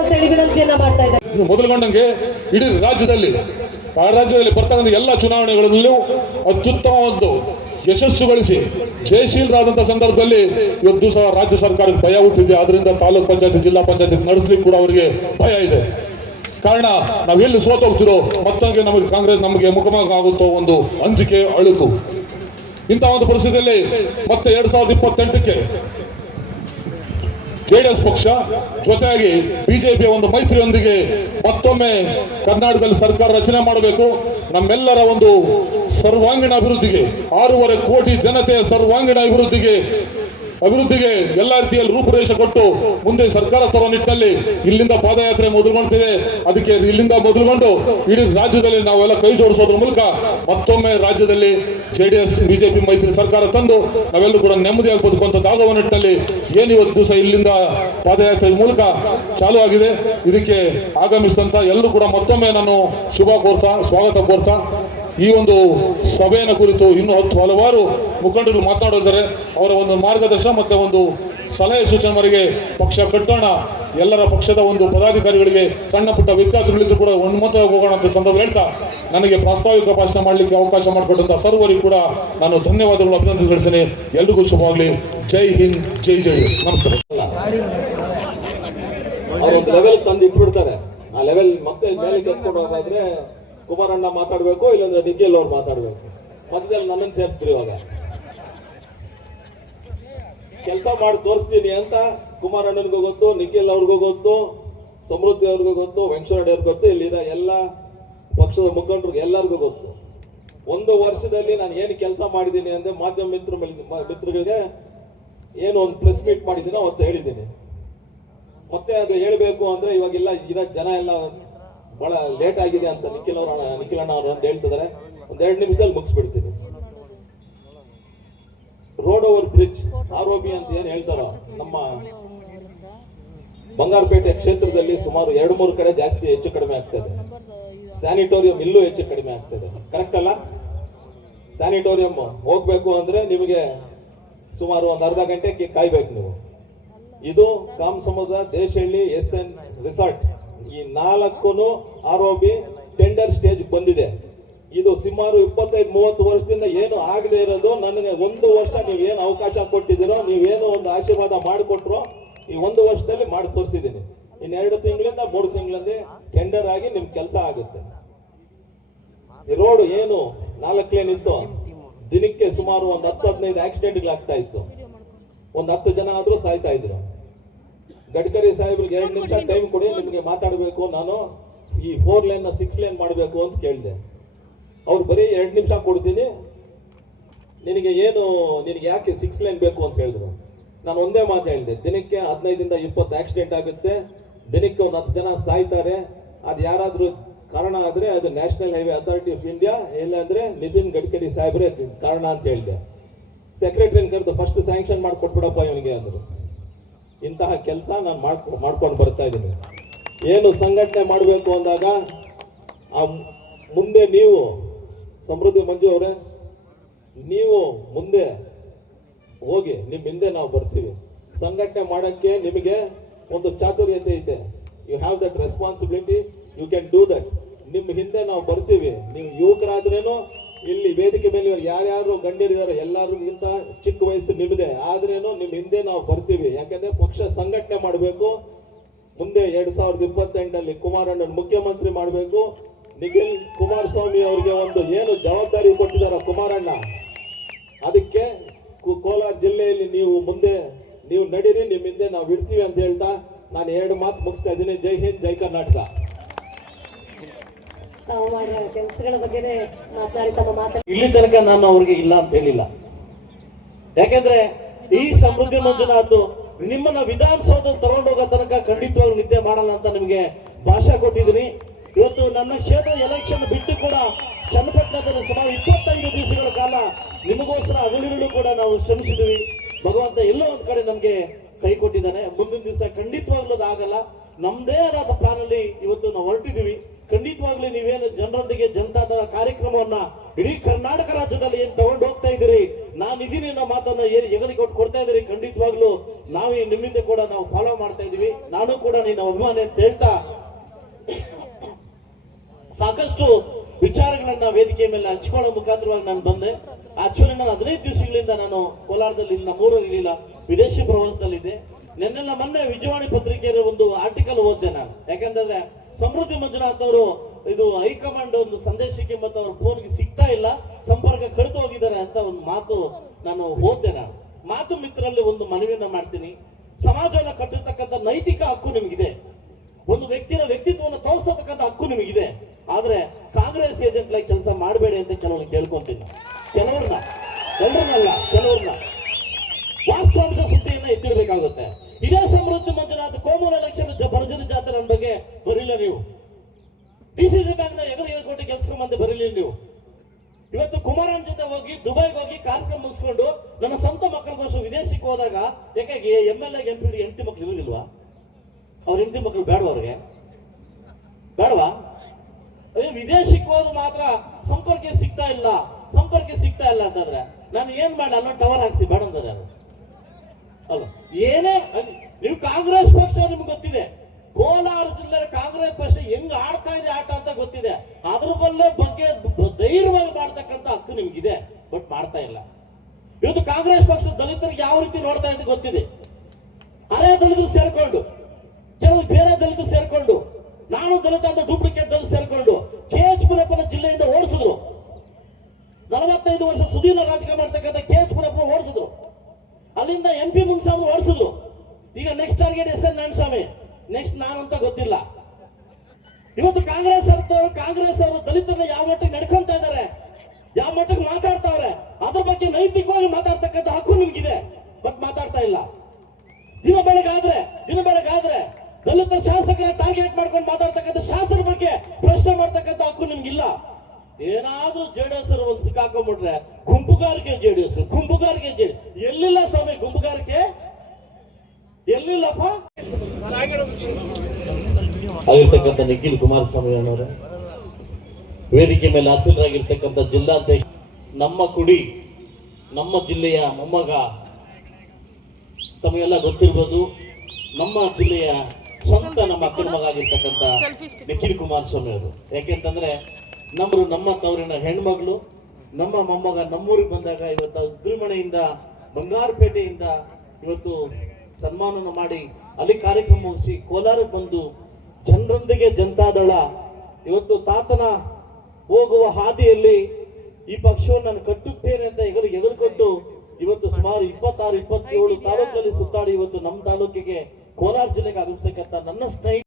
ಅಂತ ಹೇಳಿ ವಿನಂತಿಯನ್ನ ಮಾಡ್ತಾ ಇದ್ದಾರೆ. ಮೊದಲುಗೊಂಡಂಗೆ ಇಡೀ ರಾಜ್ಯದಲ್ಲಿ, ಆ ರಾಜ್ಯದಲ್ಲಿ ಬರ್ತಕ್ಕಂಥ ಎಲ್ಲ ಚುನಾವಣೆಗಳಲ್ಲೂ ಅತ್ಯುತ್ತಮ ಒಂದು ಯಶಸ್ಸುಗಳಿಸಿ ಜಯಶೀಲರಾದಂಥ ಸಂದರ್ಭದಲ್ಲಿ ಇವತ್ತು ಸಹ ರಾಜ್ಯ ಸರ್ಕಾರಕ್ಕೆ ಭಯ ಹುಟ್ಟಿದೆ. ಆದ್ರಿಂದ ತಾಲೂಕ್ ಪಂಚಾಯತ್, ಜಿಲ್ಲಾ ಪಂಚಾಯತ್ ನಡೆಸ್ಲಿಕ್ಕೆ ಕೂಡ ಅವರಿಗೆ ಭಯ ಇದೆ. ಕಾರಣ ನಾವೆಲ್ಲಿ ಸೋತೋಗ್ತಿರೋ ಮತ್ತೊಂದು ನಮಗೆ ಕಾಂಗ್ರೆಸ್ ನಮಗೆ ಮುಖಮುಖ ಆಗುತ್ತೋ ಒಂದು ಅಂಜಿಕೆ ಅಳುಕು. ಇಂತಹ ಒಂದು ಪರಿಸ್ಥಿತಿಯಲ್ಲಿ ಮತ್ತೆ ಎರಡ್ ಸಾವಿರದ ಇಪ್ಪತ್ತೆಂಟಕ್ಕೆ ಜೆಡಿಎಸ್ ಪಕ್ಷ ಜೊತೆಯಾಗಿ ಬಿಜೆಪಿಯ ಒಂದು ಮೈತ್ರಿಯೊಂದಿಗೆ ಮತ್ತೊಮ್ಮೆ ಕರ್ನಾಟಕದಲ್ಲಿ ಸರ್ಕಾರ ರಚನೆ ಮಾಡಬೇಕು. ನಮ್ಮೆಲ್ಲರ ಒಂದು ಸರ್ವಾಂಗೀಣ ಅಭಿವೃದ್ಧಿಗೆ ಆರೂವರೆ ಕೋಟಿ ಜನತೆಯ ಸರ್ವಾಂಗೀಣ ಅಭಿವೃದ್ಧಿಗೆ ಅಭಿವೃದ್ಧಿಗೆ ಎಲ್ಲ ರೀತಿಯಲ್ಲಿ ರೂಪುರೇಷ ಕೊಟ್ಟು ಮುಂದೆ ಸರ್ಕಾರ ತರೋ ನಿಟ್ಟಿನಲ್ಲಿ ಇಲ್ಲಿಂದ ಪಾದಯಾತ್ರೆ ಮೊದಲುಗೊಂಡಿದೆ. ಅದಕ್ಕೆ ಇಲ್ಲಿಂದ ಮೊದಲುಗೊಂಡು ಇಡೀ ರಾಜ್ಯದಲ್ಲಿ ನಾವೆಲ್ಲ ಕೈ ಜೋಡಿಸೋದ್ರ ಮೂಲಕ ಮತ್ತೊಮ್ಮೆ ರಾಜ್ಯದಲ್ಲಿ ಜೆಡಿಎಸ್ ಬಿಜೆಪಿ ಮೈತ್ರಿ ಸರ್ಕಾರ ತಂದು ನಾವೆಲ್ಲರೂ ಕೂಡ ನೆಮ್ಮದಿಯಾಗಿ ಬದುಕುವಂಥದ್ದಾಗುವ ನಿಟ್ಟಿನಲ್ಲಿ ಏನು ಇವತ್ತು ದಿವಸ ಇಲ್ಲಿಂದ ಪಾದಯಾತ್ರೆ ಮೂಲಕ ಚಾಲು ಆಗಿದೆ. ಇದಕ್ಕೆ ಆಗಮಿಸಿದಂತ ಎಲ್ಲರೂ ಕೂಡ ಮತ್ತೊಮ್ಮೆ ನಾನು ಶುಭ ಕೋರ್ತಾ, ಸ್ವಾಗತ ಕೋರ್ತಾ ಈ ಒಂದು ಸಭೆಯನ್ನು ಕುರಿತು ಇನ್ನೂ ಹತ್ತು ಹಲವಾರು ಮುಖಂಡರು ಮಾತನಾಡಿದ್ದಾರೆ ಅವರ ಒಂದು ಮಾರ್ಗದರ್ಶನ ಮತ್ತು ಒಂದು ಸಲಹೆ ಸೂಚನೆ ಮೇರೆಗೆ ಪಕ್ಷ ಕಟ್ಟೋಣ. ಎಲ್ಲರ ಪಕ್ಷದ ಒಂದು ಪದಾಧಿಕಾರಿಗಳಿಗೆ ಸಣ್ಣ ಪುಟ್ಟ ವ್ಯತ್ಯಾಸಗಳಿದ್ದು ಕೂಡ ಒಮ್ಮತವಾಗಿ ಹೋಗೋಣ ಅಂತ ಸಂದರ್ಭ ಹೇಳ್ತಾ ನನಗೆ ಪ್ರಾಸ್ತಾವಿಕ ಭಾಷಣ ಮಾಡಲಿಕ್ಕೆ ಅವಕಾಶ ಮಾಡಿಕೊಟ್ಟಂತ ಸರ್ವರಿಗೂ ಕೂಡ ನಾನು ಧನ್ಯವಾದಗಳು ಅಭಿನಂದನೆ ಸಲ್ಲಿಸ್ತೇನೆ ಎಲ್ರಿಗೂ ಶುಭವಾಗಲಿ. ಜೈ ಹಿಂದ್, ಜೈ ಜೈ ನಮಸ್ಕಾರ. ಅವರು ಲೆವೆಲ್ ತಂದು ಇಟ್ಬಿಡ್ತಾರೆ. ಆ ಲೆವೆಲ್ ಮತ್ತೆ ಮೇಲೆ ಹೋಗಾದ್ರೆ ಕುಮಾರಣ್ಣ ಮಾತಾಡಬೇಕು, ಇಲ್ಲಾಂದ್ರೆ ನಿಖಿಲ್ ಅವ್ರು ಮಾತಾಡ್ಬೇಕು. ಮಧ್ಯದಲ್ಲಿ ನನ್ನನ್ನು ಸೇರಿಸ್ತೀರಿ ಇವಾಗ. ಕೆಲಸ ಮಾಡಿ ತೋರಿಸ್ತೀನಿ ಅಂತ ಕುಮಾರಣ್ಣನಿಗೂ ಗೊತ್ತು, ನಿಖಿಲ್ ಅವ್ರಿಗೂ ಗೊತ್ತು, ಸಮೃದ್ಧಿ ಅವ್ರಿಗೂ ಗೊತ್ತು ವೆಂಕಟರೆಡ್ಡಿ ಅವ್ರಿಗೆ ಗೊತ್ತು ಇಲ್ಲಿನ ಎಲ್ಲ ಪಕ್ಷದ ಮುಖಂಡರಿಗೆ ಎಲ್ಲರಿಗೂ ಗೊತ್ತು. ಒಂದು ವರ್ಷದಲ್ಲಿ ನಾನು ಏನು ಕೆಲಸ ಮಾಡಿದ್ದೀನಿ ಅಂದರೆ ಮಾಧ್ಯಮ ಮಿತ್ರ ಮಿತ್ರಗಳಿಗೆ ಏನು ಒಂದು ಪ್ರೆಸ್ ಮೀಟ್ ಮಾಡಿದ್ದೀನೋ ಅವತ್ತು ಹೇಳಿದ್ದೀನಿ. ಮತ್ತೆ ಅದು ಹೇಳಬೇಕು ಅಂದ್ರೆ ಇವಾಗೆಲ್ಲ ಇರೋ ಜನ ಎಲ್ಲ ಬಹಳ ಲೇಟ್ ಆಗಿದೆ ಅಂತ ನಿಖಿಲ್ ಅವರ ನಿಖಿಲ್ ಅಣ್ಣ ಅವರು ಅಂತ ಹೇಳ್ತಿದ್ದಾರೆ ಒಂದ್ ಎರಡು ನಿಮಿಷದಲ್ಲಿ ಮುಗಿಸ್ಬಿಡ್ತೀನಿ. Road over bridge R O B ಅಂತ ಏನ್ ಹೇಳ್ತಾರೋ ನಮ್ಮ ಬಂಗಾರಪೇಟೆ ಕ್ಷೇತ್ರದಲ್ಲಿ ಸುಮಾರು ಎರಡು ಮೂರು ಕಡೆ ಜಾಸ್ತಿ ಹೆಚ್ಚು ಕಡಿಮೆ ಆಗ್ತದೆ ಸ್ಯಾನಿಟೋರಿಯಂ ಇಲ್ಲೂ ಹೆಚ್ಚು ಕಡಿಮೆ ಆಗ್ತದೆ ಕರೆಕ್ಟ್ ಅಲ್ಲ? ಸ್ಯಾನಿಟೋರಿಯಂ ಹೋಗ್ಬೇಕು ಅಂದ್ರೆ ನಿಮಗೆ ಸುಮಾರು ಒಂದು ಅರ್ಧ ಗಂಟೆ ಕಾಯ್ಬೇಕು ನೀವು. ಇದು ಕಾಮ್ ಸಮುದ್ರ ದೇಶಹಳ್ಳಿ, ಎಸ್ ಎನ್ ರಿಸಾರ್ಟ್. ಈ ನಾಲ್ಕು ಆರೋಪಿ ಟೆಂಡರ್ ಸ್ಟೇಜ್ ಬಂದಿದೆ. ಇದು ಸುಮಾರು ಇಪ್ಪತ್ತೈದು, ಮೂವತ್ತು ವರ್ಷದಿಂದ ಏನು ಆಗದೆ ಇರೋದು, ನನಗೆ ಒಂದು ವರ್ಷ ನೀವೇನು ಅವಕಾಶ ಕೊಟ್ಟಿದ್ದೀರೋ, ನೀವೇನು ಒಂದು ಆಶೀರ್ವಾದ ಮಾಡಿಕೊಟ್ರೋ, ಈ ಒಂದು ವರ್ಷದಲ್ಲಿ ಮಾಡಿ ತೋರಿಸಿದ್ದೀನಿ. ಇನ್ನೆರಡು ತಿಂಗಳಿಂದ, ಮೂರು ತಿಂಗಳಲ್ಲಿ ಟೆಂಡರ್ ಆಗಿ ನಿಮ್ ಕೆಲಸ ಆಗುತ್ತೆ. ಈ ರೋಡ್ ಏನು ನಾಲ್ಕು ಲೇನ್ ಇತ್ತು ದಿನಕ್ಕೆ ಸುಮಾರು ಒಂದು ಹತ್ತು, ಹದಿನೈದು ಆಕ್ಸಿಡೆಂಟ್ಗಳು ಆಗ್ತಾ ಇತ್ತು. ಒಂದು ಹತ್ತು ಜನ ಆದ್ರೂ ಸಾಯ್ತಾ ಇದ್ರು. ಗಡ್ಕರಿ ಸಾಹೇಬ್ರಿಗೆ ಎರಡು ನಿಮಿಷ ಟೈಮ್ ಕೊಡಿ ನಿಮಗೆ ಮಾತಾಡಬೇಕು. ನಾನು ಈ ಫೋರ್ ಲೈನ್ ಸಿಕ್ಸ್ ಲೈನ್ ಮಾಡಬೇಕು ಅಂತ ಕೇಳಿದೆ. ಅವ್ರು ಬರೀ ಎರಡು ನಿಮಿಷ ಕೊಡ್ತೀನಿ. ನಿನಗೆ ಏನು ನಿನಗೆ ಯಾಕೆ ಸಿಕ್ಸ್ ಲೈನ್ ಬೇಕು ಅಂತ ಹೇಳಿದ್ರು. ನಾನು ಒಂದೇ ಮಾತು ಹೇಳಿದೆ. ದಿನಕ್ಕೆ ಹದಿನೈದಿಂದ ಇಪ್ಪತ್ತು ಆಕ್ಸಿಡೆಂಟ್ ಆಗುತ್ತೆ. ದಿನಕ್ಕೆ ಒಂದು ಹತ್ತು ಜನ ಸಾಯ್ತಾರೆ. ಅದು ಯಾರಾದರೂ ಕಾರಣ ಆದರೆ ಅದು national highway authority of India ಇಲ್ಲಾಂದರೆ ನಿತಿನ್ ಗಡ್ಕರಿ ಸಾಹೇಬ್ರೆ ಕಾರಣ ಅಂತ ಹೇಳಿದೆ. ಸೆಕ್ರೆಟರಿನ ಕರೆದು ಫಸ್ಟ್ ಸ್ಯಾಂಕ್ಷನ್ ಮಾಡಿ ಕೊಟ್ಬಿಡಪ್ಪ ಇವನಿಗೆ ಅಂದ್ರು. ಇಂತಹ ಕೆಲಸ ನಾನು ಮಾಡ್ಕೊ ಮಾಡ್ಕೊಂಡು ಬರ್ತಾ ಇದ್ದೀನಿ. ಏನು ಸಂಘಟನೆ ಮಾಡಬೇಕು ಅಂದಾಗ, ಆ ಮುಂದೆ ನೀವು, ಸಮೃದ್ಧಿ ಮಂಜು ಅವರೇ, ನೀವು ಮುಂದೆ ಹೋಗಿ ನಿಮ್ಮ ಹಿಂದೆ ನಾವು ಬರ್ತೀವಿ. ಸಂಘಟನೆ ಮಾಡೋಕ್ಕೆ ನಿಮಗೆ ಒಂದು ಚಾತುರ್ಯತೆ ಐತೆ. You have that responsibility you can do that ನಿಮ್ಮ ಹಿಂದೆ ನಾವು ಬರ್ತೀವಿ. ನೀವು ಯುವಕರಾದ್ರೇನು ಇಲ್ಲಿ ವೇದಿಕೆ ಮೇಲೆ ಯಾರ್ಯಾರು ಎಲ್ಲರೂ ಇಂತ ಚಿಕ್ಕ ವಯಸ್ಸು ನಿಮ್ಮದೇ ಆದ್ರೇನು ನಿಮ್ಮ ಹಿಂದೆ ನಾವು ಬರ್ತೀವಿ. ಯಾಕಂದ್ರೆ ಪಕ್ಷ ಸಂಘಟನೆ ಮಾಡಬೇಕು, ಮುಂದೆ ಎರಡ್ ಸಾವಿರದ ಇಪ್ಪತ್ತೆಂಟಲ್ಲಿ ಕುಮಾರಣ್ಣನ ಮುಖ್ಯಮಂತ್ರಿ ಮಾಡಬೇಕು. ನಿಖಿಲ್ ಕುಮಾರಸ್ವಾಮಿ ಅವರಿಗೆ ಒಂದು ಏನು ಜವಾಬ್ದಾರಿ ಕೊಟ್ಟಿದಾರ ಕುಮಾರಣ್ಣ? ಅದಕ್ಕೆ ಕೋಲಾರ ಜಿಲ್ಲೆಯಲ್ಲಿ ನೀವು ಮುಂದೆ, ನೀವು ನಡೀರಿ ನಿಮ್ಮ ಹಿಂದೆ ನಾವು ಇಡ್ತೀವಿ ಅಂತ ಹೇಳ್ತಾ ನಾನು ಎರಡು ಮಾತು ಮುಗಿಸ್ತಾ ಇದ್ದೀನಿ. ಜೈ ಹಿಂದ್, ಜೈ ಕರ್ನಾಟಕ. ತಾವು ಮಾಡಿರೋ ಕೆಲಸಗಳ ಬಗ್ಗೆನೇ ಮಾತನಾಡಿ ತಮ್ಮ ಮಾತನ್ನ ಇಲ್ಲಿ ತನಕ ನಾನು ಅವ್ರಿಗೆ ಇಲ್ಲ ಅಂತ ಹೇಳಿಲ್ಲ. ಯಾಕೆಂದ್ರೆ ಈ ಸಮೃದ್ಧಿ ಮಂಜುನಾಥ್ ನಿಮ್ಮನ್ನ ವಿಧಾನಸೌಧದಲ್ಲಿ ತಗೊಂಡೋಗೋ ತನಕ ಖಂಡಿತವಾಗಿ ನಿದ್ದೆ ಮಾಡಲ್ಲ ಅಂತ ನಿಮಗೆ ಭಾಷೆ ಕೊಟ್ಟಿದ್ದೀನಿ. ಇವತ್ತು ನನ್ನ ಕ್ಷೇತ್ರ ಎಲೆಕ್ಷನ್ ಬಿಟ್ಟು ಕೂಡ ಚನ್ನಪಟ್ಟಣದಲ್ಲಿ ಸುಮಾರು ಇಪ್ಪತ್ತೈದು ದಿವಸಗಳ ಕಾಲ ನಿಮಗೋಸ್ಕರ ಹಗಲಿರುಳು ಕೂಡ ನಾವು ಶ್ರಮಿಸಿದ್ವಿ ಭಗವಂತ ಎಲ್ಲೋ ಒಂದು ಕಡೆ ನಮ್ಗೆ ಕೈ ಕೊಟ್ಟಿದ್ದಾನೆ. ಮುಂದಿನ ದಿವಸ ಖಂಡಿತವಾಗ್ಲೂ ಆಗಲ್ಲ ನಮ್ದೇ ಆದ ಪ್ಲಾನ್ ಅಲ್ಲಿ ಇವತ್ತು ನಾವು ಹೊರಟಿದೀವಿ ಖಂಡಿತವಾಗ್ಲೂ ನೀವೇನು ಜನರೊಂದಿಗೆ ಜನತಾದಳ ಕಾರ್ಯಕ್ರಮವನ್ನ ಇಡೀ ಕರ್ನಾಟಕ ರಾಜ್ಯದಲ್ಲಿ ಏನ್ ತಗೊಂಡು ಹೋಗ್ತಾ ಇದ್ದೀರಿ? ನಾನು ಇದೀನಿ ಅನ್ನೋ ಮಾತನ್ನ ಏನು ಎಗಲಿ ಕೊಟ್ಟು ಕೊಡ್ತಾ ಇದ್ದೀರಿ. ಖಂಡಿತವಾಗ್ಲೂ ನಾವು ನಿಮ್ಮಿಂದ ಕೂಡ ನಾವು ಫಾಲೋ ಮಾಡ್ತಾ ಇದೀವಿ ನಾನು ಕೂಡ ನಿನ್ನ ಅಭಿಮಾನಿ ಅಂತ ಹೇಳ್ತಾ ಸಾಕಷ್ಟು ವಿಚಾರಗಳನ್ನ ವೇದಿಕೆ ಮೇಲೆ ಹಂಚ್ಕೊಳ್ಳೋ ಮುಖಾಂತರವಾಗಿ ನಾನು ಬಂದೆ. ಆಕ್ಚುಲಿ ನಾನು ಹದಿನೈದು ದಿವಸಗಳಿಂದ ನಾನು ಕೋಲಾರದಲ್ಲಿ ನಮ್ಮೂರಲ್ಲಿಲ್ಲ ವಿದೇಶಿ ಪ್ರವಾಸದಲ್ಲಿದ್ದೆ. ನಿನ್ನೆಲ್ಲ ಮೊನ್ನೆ ವಿಜಯವಾಣಿ ಪತ್ರಿಕೆಯ ಒಂದು ಆರ್ಟಿಕಲ್ ಓದಿದೆ ನಾನು. ಯಾಕಂತಂದ್ರೆ ಸಮೃದ್ಧಿ ಮಂಜುನಾಥ್ ಅವರು ಇದು ಹೈಕಮಾಂಡ್ ಒಂದು ಸಂದೇಶಕ್ಕೆ ಮತ್ತು ಅವ್ರ ಫೋನ್ಗೆ ಸಿಗ್ತಾ ಇಲ್ಲ, ಸಂಪರ್ಕ ಕಡಿತು ಹೋಗಿದ್ದಾರೆ ಅಂತ ಒಂದು ಮಾತು ನಾನು ಓದ್ದೆ ನಾನು. ಮಾತು ಮಿತ್ರರಲ್ಲಿ ಒಂದು ಮನವಿಯನ್ನ ಮಾಡ್ತೀನಿ. ಸಮಾಜವನ್ನ ಕಟ್ಟಿರ್ತಕ್ಕಂಥ ನೈತಿಕ ಹಕ್ಕು ನಿಮಗಿದೆ. ಒಂದು ವ್ಯಕ್ತಿಯ ವ್ಯಕ್ತಿತ್ವವನ್ನು ತೋರಿಸತಕ್ಕಂಥ ಹಕ್ಕು ನಿಮಗಿದೆ. ಆದ್ರೆ ಕಾಂಗ್ರೆಸ್ ಏಜೆಂಟ್ ಲೈಕ್ ಕೆಲಸ ಮಾಡಬೇಡಿ ಅಂತ ಕೆಲವರು ಕೇಳ್ಕೊಂತೀನಿ. ಕೆಲವ್ರನ್ನ ಎಲ್ಲರನ್ನಲ್ಲ ಕೆಲವ್ರನ್ನ. ವಾಸ್ತವಾಂಶ ಸುದ್ದಿಯನ್ನ ಎತ್ತಿಡ್ಬೇಕಾಗುತ್ತೆ. ಇದೇ ಸಮೃದ್ಧಿ ಮಂಜುನಾಥ್ ಕೋಮೂರ್ ಎಲೆಕ್ಷನ್ ಬರ್ಜನ ಜಾತ್ರೆ ನನ್ನ ಬಗ್ಗೆ ಬರಿಲ್ಲ ನೀವು. ಡಿ ಸಿ ಸಿ ಬ್ಯಾಂಕ್ನ ಎಗರು ಕೋಟಿ ಗೆಲ್ಸ್ಕೊಂಡ್ ಬರಲಿಲ್ಲ ನೀವು. ಇವತ್ತು ಕುಮಾರನ್ ಜೊತೆ ಹೋಗಿ, ದುಬೈಗೆ ಹೋಗಿ ಕಾರ್ಯಕ್ರಮ ಮುಗಿಸ್ಕೊಂಡು ನನ್ನ ಸ್ವಂತ ಮಕ್ಕಳಿಗೋಸ್ಕರ ವಿದೇಶಕ್ಕೆ ಹೋದಾಗ ಯಾಕೆ ಎಂ ಎಲ್ ಎಂ ಪಿ ಹೆಂಡತಿ ಮಕ್ಳು ಇರುವುದಿಲ್ವಾ ಅವ್ರ ಹೆಂಡತಿ ಮಕ್ಕಳು ಬೇಡವಾ ಅವ್ರಿಗೆ? ಬೇಡವಾ ವಿದೇಶಕ್ಕೆ ಹೋದ್ ಮಾತ್ರ ಸಂಪರ್ಕ ಸಿಗ್ತಾ ಇಲ್ಲ, ಸಂಪರ್ಕ ಸಿಗ್ತಾ ಇಲ್ಲ ಅಂತಂದ್ರೆ, ನಾನು ಏನ್ ಮಾಡಿ ಅಲ್ಲೊಂದು ಟವರ್ ಹಾಕ್ಸಿ ಬೇಡ ಅಂತಾರೆ ಅಲ್ಲ, ಏನೇ ನೀವು ಕಾಂಗ್ರೆಸ್ ಪಕ್ಷ ನಿಮ್ಗೆ ಗೊತ್ತಿದೆ. ಕೋಲಾರ ಜಿಲ್ಲೆ ಕಾಂಗ್ರೆಸ್ ಪಕ್ಷ ಹೆಂಗ್ ಆಡ್ತಾ ಇದೆ ಆಟ ಅಂತ ಗೊತ್ತಿದೆ. ಅದ್ರ ಬಲ್ಲೇ ಬಗ್ಗೆ ಧೈರ್ಯವಾಗಿ ಮಾಡ್ತಕ್ಕಂಥ ಹಕ್ಕು ನಿಮ್ಗಿದೆ, ಬಟ್ ಮಾಡ್ತಾ ಇಲ್ಲ. ಇವತ್ತು ಕಾಂಗ್ರೆಸ್ ಪಕ್ಷ ದಲಿತರಿಗೆ ಯಾವ ರೀತಿ ನೋಡ್ತಾ ಇದೆ ಗೊತ್ತಿದೆ. ಅರೆ ದಲಿತರು ಸೇರ್ಕೊಂಡು, ಕೆಲವು ಬೇರೆ ದಲಿತರು ಸೇರ್ಕೊಂಡು, ನಾನು ದಲಿತ ಅಂತ ಡೂಪ್ಲಿಕೇಟ್ ದಲಿತ ಸೇರ್ಕೊಂಡು, ಕೆ ಎಚ್ ಪುರಪ್ಪನ ಜಿಲ್ಲೆಯಿಂದ ಓಡಿಸಿದ್ರು. ನಲವತ್ತೈದು ವರ್ಷ ಸುದೀರ್ಘ ರಾಜಕೀಯ ಮಾಡ್ತಕ್ಕಂಥ ಕೆ ಎಚ್ ಪುರಪ್ಪನ ಓಡಿಸಿದ್ರು. ಅಲ್ಲಿಂದ ಎಂ ಪಿ ಮುನ್ಸ್ವಾಮಿ ಓಡಿಸಿದ್ರು ಈಗ next target S N Narayanaswamy. Next ನಾನಂತ ಗೊತ್ತಿಲ್ಲ. ಇವತ್ತು ಕಾಂಗ್ರೆಸ್ ಅವರು ಕಾಂಗ್ರೆಸ್ ಅವರು ದಲಿತರನ್ನ ಯಾವ ಮಟ್ಟಿಗೆ ನಡ್ಕೊಂತ ಇದ್ದಾರೆ, ಯಾವ ಮಟ್ಟಿಗೆ ಮಾತಾಡ್ತಾವ್ರೆ, ಅದ್ರ ಬಗ್ಗೆ ನೈತಿಕವಾಗಿ ಮಾತಾಡ್ತಕ್ಕಂಥ ಹಕ್ಕು ನಿಮ್ಗಿದೆ. ಬಟ್ ಮಾತಾಡ್ತಾ ಇಲ್ಲ. ದಿನ ಬೆಳಗಾದ್ರೆ ದಿನ ಬೆಳಗಾದ್ರೆ ದಲಿತ ಶಾಸಕರ ಟಾರ್ಗೆಟ್ ಮಾಡ್ಕೊಂಡು ಮಾತಾಡ್ತಕ್ಕಂಥ ಶಾಸಕರ ಬಗ್ಗೆ ಪ್ರಶ್ನೆ ಮಾಡ್ತಕ್ಕಂಥ ಹಕ್ಕು ನಿಮ್ಗಿಲ್ಲ. ಏನಾದ್ರೂ ಜೆಡಿಎಸ್ ಒಂದು ಸಿಕ್ಕಾಕೊಂಡ್ಬಿಟ್ರೆ ಗುಂಪುಗಾರಿಕೆ ಜೆಡಿಎಸ್, ಗುಂಪುಗಾರಿಕೆ ಜೆಡಿ ಎಲ್ಲಿಲ್ಲ ಸ್ವಾಮಿ ಗುಂಪುಗಾರಿಕೆ? ಎಲ್ಲಿಲ್ಲಪ್ಪ? ಆಗಿರ್ತಕ್ಕಂಥ ನಿಖಿಲ್ ಕುಮಾರಸ್ವಾಮಿ ಅನ್ನೋರೆ ವೇದಿಕೆ ಮೇಲೆ ಹಸಿರಾಗಿರ್ತಕ್ಕಂಥ ಜಿಲ್ಲಾಧ್ಯಕ್ಷ, ನಮ್ಮ ಕುಡಿ, ನಮ್ಮ ಜಿಲ್ಲೆಯ ಮೊಮ್ಮಗ, ತಮಗೆಲ್ಲ ಗೊತ್ತಿರ್ಬೋದು, ನಮ್ಮ ಜಿಲ್ಲೆಯ ಸ್ವಂತ ನಮ್ಮ ಅಕ್ಕನ ಮಗ ಆಗಿರ್ತಕ್ಕಂಥ ನಿಖಿಲ್ ಕುಮಾರಸ್ವಾಮಿ ಅವರು. ಯಾಕೆಂತಂದ್ರೆ ನಮ್ಮರು ನಮ್ಮ ತವರಿನ ಹೆಣ್ಮಗಳು, ನಮ್ಮ ಮೊಮ್ಮಗ ನಮ್ಮೂರಿಗೆ ಬಂದಾಗ ಇವತ್ತು ಉದ್ರಿಮಣೆಯಿಂದ ಬಂಗಾರಪೇಟೆಯಿಂದ ಇವತ್ತು ಸನ್ಮಾನನ ಮಾಡಿ ಅಲ್ಲಿ ಕಾರ್ಯಕ್ರಮ ಮುಗಿಸಿ ಕೋಲಾರಕ್ಕೆ ಬಂದು ಜನರೊಂದಿಗೆ ಜನತಾದಳ ಇವತ್ತು ತಾತನ ಹೋಗುವ ಹಾದಿಯಲ್ಲಿ ಈ ಪಕ್ಷವನ್ನು ನಾನು ಕಟ್ಟುತ್ತೇನೆ ಅಂತ ಎಗರು ಎಗರುಕೊಟ್ಟು ಇವತ್ತು ಸುಮಾರು ಇಪ್ಪತ್ತಾರು, ಇಪ್ಪತ್ತೇಳು ತಾಲೂಕಲ್ಲಿ ಸುತ್ತಾಡಿ ಇವತ್ತು ನಮ್ಮ ತಾಲೂಕಿಗೆ ಕೋಲಾರ ಜಿಲ್ಲೆಗೆ ಆಗಮಿಸ್ತಕ್ಕಂಥ ನನ್ನ ಸ್ನೇಹಿತ